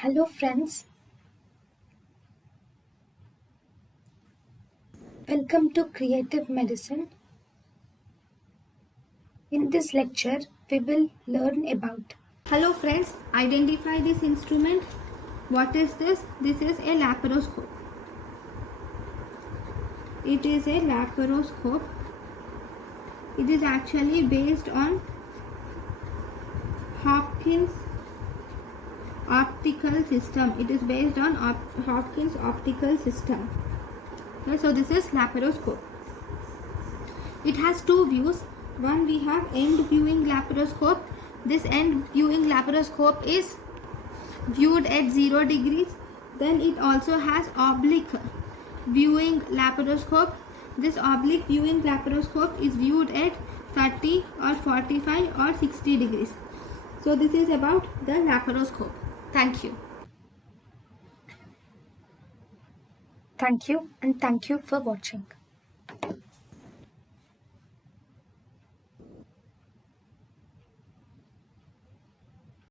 Hello friends, welcome to Creative Medicine. In this lecture, we will learn about. Hello friends, identify this instrument. What is this? This is a laparoscope. It is a laparoscope. It is actually based on Hopkins optical system. It is based on Hopkins optical system. Okay, so this is laparoscope. It has two views. One, we have end viewing laparoscope. This end viewing laparoscope is viewed at 0 degrees. Then it also has oblique viewing laparoscope. This oblique viewing laparoscope is viewed at 30 or 45 or 60 degrees. So this is about the laparoscope. Thank you. Thank you and thank you for watching.